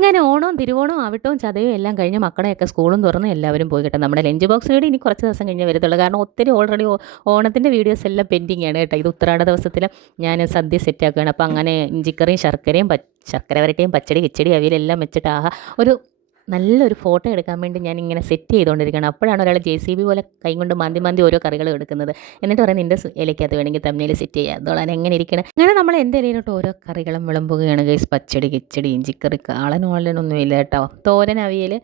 അങ്ങനെ ഓണവും തിരുവോണവും ആവട്ടവും ചതയും എല്ലാം കഴിഞ്ഞ് മക്കളെയൊക്കെ സ്കൂളും തുറന്ന് എല്ലാവരും പോയി കേട്ടോ. നമ്മുടെ ലഞ്ച് ബോക്സ് വീഡിയോ ഇനി കുറച്ച് ദിവസം കഴിഞ്ഞ് വരത്തുള്ളൂ. കാരണം ഒത്തിരി ഓൾറെഡി ഓണത്തിന്റെ വീഡിയോസ് എല്ലാം പെൻഡിങ് ആണ് കേട്ടോ. ഇത് ഉത്രാട ദിവസത്തിൽ ഞാൻ സദ്യ സെറ്റാക്കുകയാണ് അപ്പോൾ അങ്ങനെ ഇഞ്ചിക്കറിയും ശർക്കരയും ശർക്കര വരട്ടിയും പച്ചടി കിച്ചടി അവയിലെല്ലാം വെച്ചിട്ട് ആഹാ ഒരു നല്ലൊരു ഫോട്ടോ എടുക്കാൻ വേണ്ടി ഞാൻ ഇങ്ങനെ സെറ്റ് ചെയ്തുകൊണ്ടിരിക്കുകയാണ് അപ്പോഴാണ് ഒരാൾ ജെ സി ബി പോലെ കൈ കൊണ്ട് മാന്തി മാന്തി ഓരോ കറികൾ എടുക്കുന്നത്. എന്നിട്ട് പറയുന്നത് നിന്റെ ഇലയ്ക്കകത്ത് വേണമെങ്കിൽ തമ്മിൽ സെറ്റ് ചെയ്യുക അതോളാൻ എങ്ങനെ ഇരിക്കണം? അങ്ങനെ നമ്മൾ എന്റെ ഇലയിലോട്ട് ഓരോ കറികളും വിളമ്പുകയാണ് ഗൈസ് പച്ചടി കിച്ചടി ഇഞ്ചിക്കറി കാളൻ ഇല്ല കേട്ടോ. തോരൻ അവിയൽ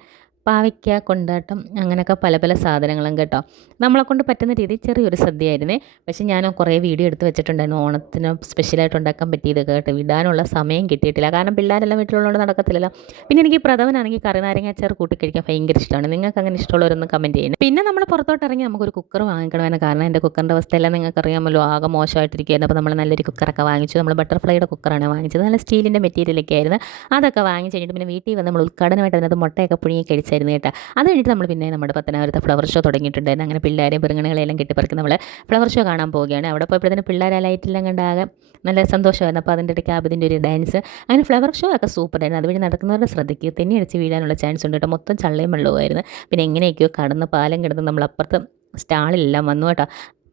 പാവയ്ക്ക കൊണ്ടാട്ടം അങ്ങനെയൊക്കെ പല പല സാധനങ്ങളും കേട്ടോ. നമ്മളെ കൊണ്ട് പറ്റുന്ന രീതി ചെറിയൊരു സദ്യയായിരുന്നേ. പക്ഷേ ഞാൻ കുറേ വീഡിയോ എടുത്ത് വെച്ചിട്ടുണ്ടായിരുന്നു. ഓണത്തിന് സ്പെഷ്യലായിട്ട് ഉണ്ടാക്കാൻ പറ്റിയത് കേട്ടോ. വിടാനുള്ള സമയം കിട്ടിയിട്ടില്ല. കാരണം പിള്ളേരെല്ലാം വീട്ടിലുള്ളതുകൊണ്ട് നടക്കത്തില്ലല്ലോ. പിന്നെ എനിക്ക് പ്രഥമനാണെങ്കിൽ കറി നാരങ്ങാച്ചാർ കൂട്ടി കഴിക്കാൻ ഭയങ്കര ഇഷ്ടമാണ്. നിങ്ങൾക്ക് അങ്ങനെ ഇഷ്ടമുള്ളവരൊന്ന് കമന്റ് ചെയ്യണം. പിന്നെ നമ്മൾ പുറത്തോട്ട് ഇറങ്ങി നമുക്കൊരു കുക്കർ വാങ്ങിക്കണമെന്ന് കാരണം എന്റെ കുക്കറിന്റെ അവസ്ഥയെല്ലാം നിങ്ങൾക്ക് അറിയാമല്ലോ ആകെ മോശമായിട്ടിരിക്കുകയായിരുന്നു. അപ്പോൾ നമ്മൾ നല്ലൊരു കുക്കറൊക്കെ വാങ്ങിച്ചു. നമ്മൾ ബട്ടർഫ്ലൈയുടെ കുക്കറാണ് വാങ്ങിച്ചത്. നല്ല സ്റ്റീലിന്റെ മെറ്റീരിയലൊക്കെ ആയിരുന്നു. അതൊക്കെ വാങ്ങിച്ച് കഴിഞ്ഞിട്ട് പിന്നെ വീട്ടിൽ വന്ന് നമ്മൾ ഉദ്ഘാടനമായിട്ട് അതിനകത്ത് മുട്ടയൊക്കെ പുഴുങ്ങി കഴിച്ചായിരുന്നു. കേട്ടോ അത് കഴിഞ്ഞിട്ട് നമ്മൾ പിന്നെ നമ്മുടെ പത്തനാപുരത്തെ ഫ്ലവർ ഷോ തുടങ്ങിയിട്ടുണ്ടായിരുന്നു അങ്ങനെ പിള്ളേരെയും പെറുങ്ങണികളെല്ലാം കെട്ടിപ്പറക്കി നമ്മൾ ഫ്ലവർ ഷോ കാണാൻ പോവുകയാണ്. അവിടെ പോയപ്പോഴത്തേന് പിള്ളേർ ആ ലൈറ്റെല്ലാം കണ്ടാകെ നല്ല സന്തോഷമായിരുന്നു. അപ്പോൾ അതിന്റെ ഇടയ്ക്ക് ആബിദിന്റെ ഒരു ഡാൻസ് അങ്ങനെ ഫ്ലവർ ഷോ ഒക്കെ സൂപ്പറായിരുന്നു അതുവഴി നടക്കുന്നവരുടെ ശ്രദ്ധയ്ക്ക് തെന്നി അടിച്ച് വീഴാനുള്ള ചാൻസ് ഉണ്ട് കേട്ടോ. മൊത്തം ചള്ളയും വെള്ളവുമായിരുന്നു പിന്നെ എങ്ങനെയൊക്കെയോ കടന്ന് പാലം കിടന്ന് നമ്മളപ്പുറത്ത് സ്റ്റാളിലെല്ലാം വന്നു കേട്ടോ.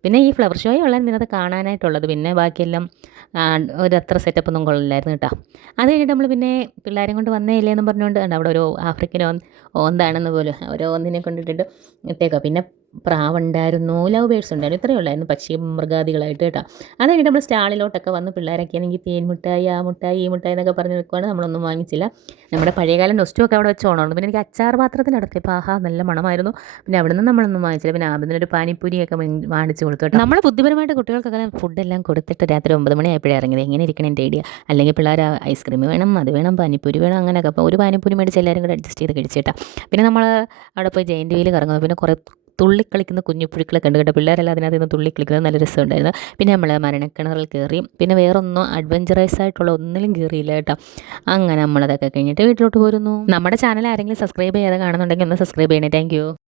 പിന്നെ ഈ ഫ്ലവർ ഷോയുള്ള ഇതിനകത്ത് കാണാനായിട്ടുള്ളത്. പിന്നെ ബാക്കിയെല്ലാം ഒരു അത്ര സെറ്റപ്പ് ഒന്നും കൊള്ളില്ലായിരുന്നു കേട്ടോ. അത് കഴിഞ്ഞിട്ട് നമ്മൾ പിന്നെ പിള്ളേരെ കൊണ്ട് വന്നേ ഇല്ലേ എന്ന് പറഞ്ഞുകൊണ്ട് അവിടെ ഒരു ആഫ്രിക്കൻ ഓന്താണെന്ന് പോലും ഓരോ ഒന്നിനെ കൊണ്ടിട്ടിട്ട് ഇട്ടേക്കാം പിന്നെ പ്രാവുണ്ടായിരുന്നു ലവ് ബേഡ്സ് ഉണ്ടായിരുന്നു ഇത്രയേ ഉള്ളായിരുന്നു പക്ഷി മൃഗാദികളായിട്ട് കേട്ടോ. അത് കഴിഞ്ഞിട്ട് നമ്മൾ സ്റ്റാളിലോട്ടൊക്കെ വന്ന് പിള്ളേരൊക്കെ ആണെങ്കിൽ തേൻ മുട്ടായി ആ മുട്ടായി ഈ മുട്ടായി എന്നൊക്കെ പറഞ്ഞ് നിൽക്കുവാണ് നമ്മളൊന്നും വാങ്ങിച്ചില്ല. നമ്മുടെ പഴയകാല നൊസ്റ്റുമൊക്കെ അവിടെ വെച്ച് ഓണമുണ്ട് പിന്നെ എനിക്ക് അച്ചാർ പാത്രത്തിനടത്ത് ഇപ്പോൾ ആഹാ നല്ല മണമായിരുന്നു. പിന്നെ അവിടെ നിന്ന് നമ്മളൊന്നും വാങ്ങിച്ചില്ല. പിന്നെ ആബിദിനൊരു പാനിപ്പൂരിയൊക്കെ വാങ്ങിച്ചു കൊടുത്തു കേട്ടോ. നമ്മൾ ബുദ്ധിപരമായിട്ട് കുട്ടികൾക്കൊക്കെ ഫുഡെല്ലാം കൊടുത്തിട്ട് രാത്രി ഒമ്പത് മണി ആയപ്പോഴേ ഇറങ്ങിയത്. എങ്ങനെ ഇരിക്കണം എന്റെ ഐഡിയ അല്ലെങ്കിൽ പിള്ളേർ ഐസ്ക്രീം വേണം അത് വേണം പാനിപ്പൂരി വേണം അങ്ങനെയൊക്കെ. അപ്പോൾ ഒരു പാനിപ്പൂരി മേടിച്ച് എല്ലാവരും കൂടെ അഡ്ജസ്റ്റ് ചെയ്ത് കഴിച്ചേട്ടാ പിന്നെ നമ്മൾ അവിടെ പോയി ജയിന്റ് വീൽ കറങ്ങുന്നു. പിന്നെ കുറേ തുള്ളിക്കളിക്കുന്ന കുഞ്ഞു പുഴുക്കളെ കണ്ടു കേട്ടോ. പിള്ളേരെല്ലാം അതിനകത്ത് നിന്ന് തുള്ളിക്കളിക്കുന്നത് നല്ല രസമുണ്ടായിരുന്നു. പിന്നെ നമ്മൾ മരണക്കിണറിൽ കയറി. പിന്നെ വേറൊന്നും അഡ്വഞ്ചറസ് ആയിട്ടുള്ള ഒന്നിലും കയറിയില്ല കേട്ടോ. അങ്ങനെ നമ്മളതൊക്കെ കഴിഞ്ഞിട്ട് വീട്ടിലോട്ട് പോരുന്നു. നമ്മുടെ ചാനൽ ആരെങ്കിലും സബ്സ്ക്രൈബ് ചെയ്യാതെ കാണുന്നുണ്ടെങ്കിൽ ഒന്ന് സബ്സ്ക്രൈബ് ചെയ്യണേ. താങ്ക്